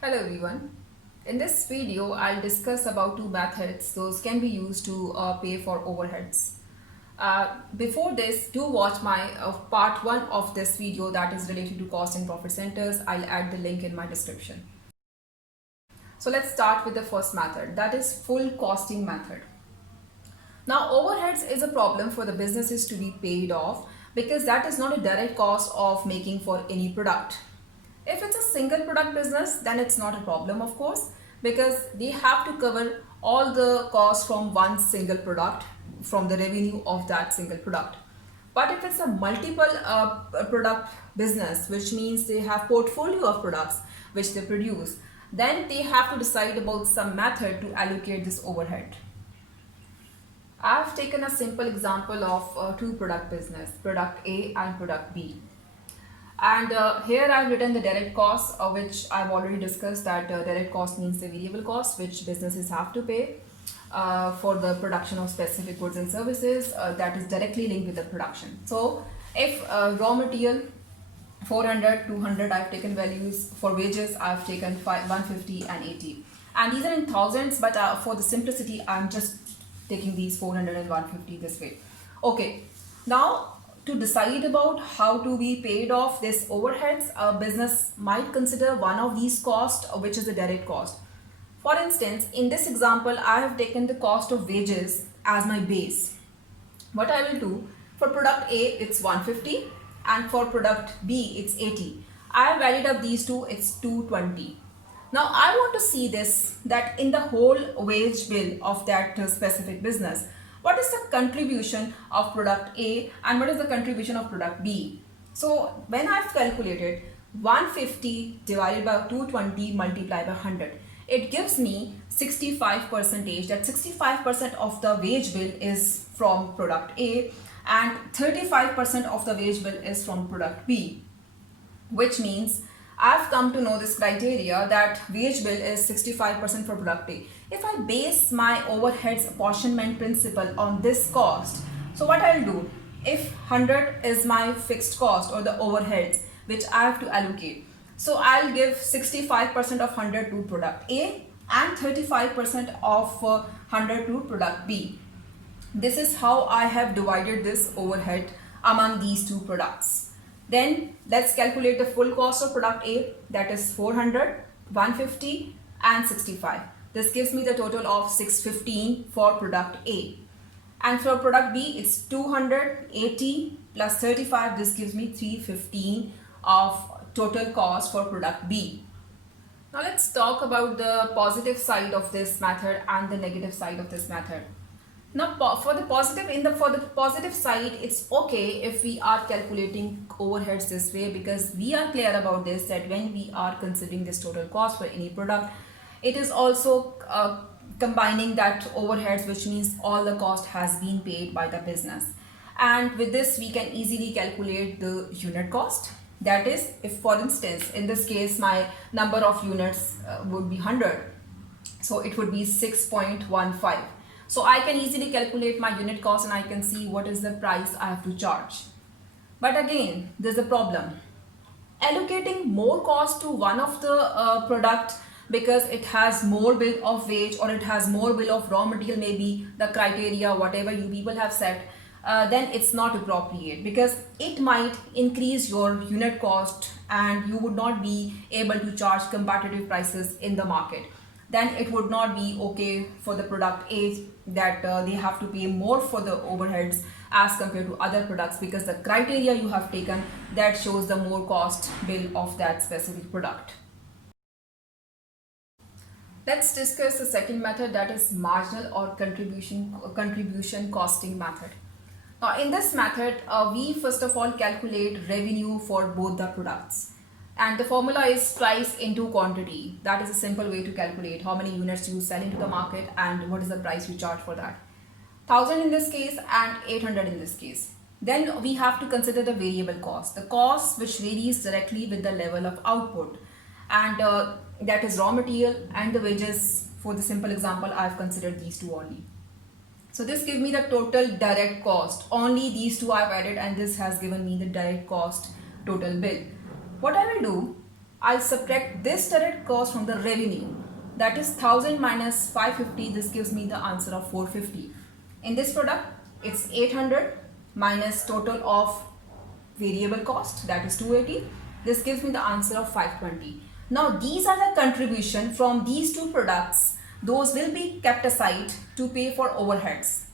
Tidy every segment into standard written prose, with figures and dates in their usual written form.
Hello everyone. In this video, I'll discuss about two methods those can be used to pay for overheads. Before this, do watch my part 1 of this video that is related to cost and profit centers. I'll add the link in my description. So let's start with the first method, that is full costing method. Now overheads is a problem for the businesses to be paid off because that is not a direct cost of making for any product. If it's a single product business, then it's not a problem, of course, because they have to cover all the costs from one single product, from the revenue of that single product. But if it's a multiple product business, which means they have portfolio of products which they produce, then they have to decide about some method to allocate this overhead. I've taken a simple example of two product business, product A and product B. And here I've written the direct cost, which I've already discussed that direct cost means the variable cost which businesses have to pay for the production of specific goods and services that is directly linked with the production. So if raw material 400, 200, I've taken values. For wages, I've taken 150 and 80. And these are in thousands, but for the simplicity, I'm just taking these 400 and 150 this way. Okay, now to decide about how to be paid off this overheads, a business might consider one of these costs, which is the direct cost. For instance, in this example, I have taken the cost of wages as my base. What I will do, for product A, it's 150 and for product B, it's 80. I have added up these two, it's 220. Now I want to see this, that in the whole wage bill of that specific business, what is the contribution of product A and what is the contribution of product B. So when I've calculated 150 divided by 220 multiplied by 100, it gives me 65%. That 65% of the wage bill is from product A and 35% of the wage bill is from product B, which means I've come to know this criteria that wage bill is 65% for product A. If I base my overheads apportionment principle on this cost, so what I'll do, if 100 is my fixed cost or the overheads which I have to allocate, so I'll give 65% of 100 to product A and 35% of 100 to product B. This is how I have divided this overhead among these two products. Then let's calculate the full cost of product A, that is 400, 150 and 65. This gives me the total of 615 for product A. And for product B, it's 280 plus 35. This gives me 315 of total cost for product B. Now let's talk about the positive side of this method and the negative side of this method. Now for the positive side, it's okay if we are calculating overheads this way, because we are clear about this, that when we are considering this total cost for any product, it is also combining that overheads, which means all the cost has been paid by the business. And with this we can easily calculate the unit cost. That is, if for instance in this case my number of units would be 100, so it would be 6.15. So I can easily calculate my unit cost and I can see what is the price I have to charge. But again, there's a problem. Allocating more cost to one of the product because it has more bill of wage or it has more bill of raw material, maybe the criteria, whatever you people have set, then it's not appropriate, because it might increase your unit cost and you would not be able to charge competitive prices in the market. Then it would not be okay for the product A that they have to pay more for the overheads as compared to other products, because the criteria you have taken that shows the more cost bill of that specific product. Let's discuss the second method, that is marginal or contribution costing method. Now in this method, we first of all calculate revenue for both the products. And the formula is price into quantity. That is a simple way to calculate how many units you sell into the market and what is the price you charge for that. 1000 in this case and 800 in this case. Then we have to consider the variable cost, the cost which varies directly with the level of output, and that is raw material and the wages. For the simple example, I have considered these two only. So this gives me the total direct cost. Only these two I have added and this has given me the direct cost total bill. What I will do, I'll subtract this direct cost from the revenue. That is 1000 minus 550. This gives me the answer of 450. In this product, it's 800 minus total of variable cost, that is 280. This gives me the answer of 520. Now these are the contribution from these two products. Those will be kept aside to pay for overheads.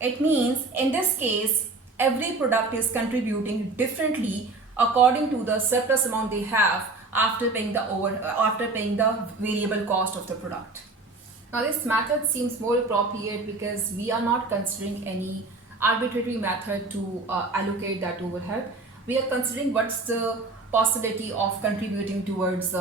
It means in this case, every product is contributing differently according to the surplus amount they have after paying the variable cost of the product. Now this method seems more appropriate because we are not considering any arbitrary method to allocate that overhead. We are considering what's the possibility of contributing towards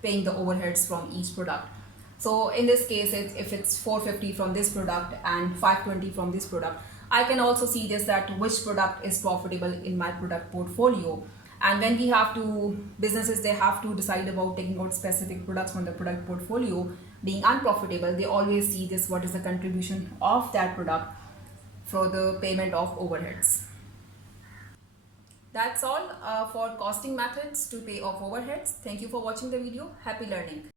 paying the overheads from each product. So in this case, if it's 450 from this product and 520 from this product, I can also see this that which product is profitable in my product portfolio. And when we have to, businesses, they have to decide about taking out specific products from the product portfolio being unprofitable, they always see this, what is the contribution of that product for the payment of overheads. That's all for costing methods to pay off overheads. Thank you for watching the video. Happy learning.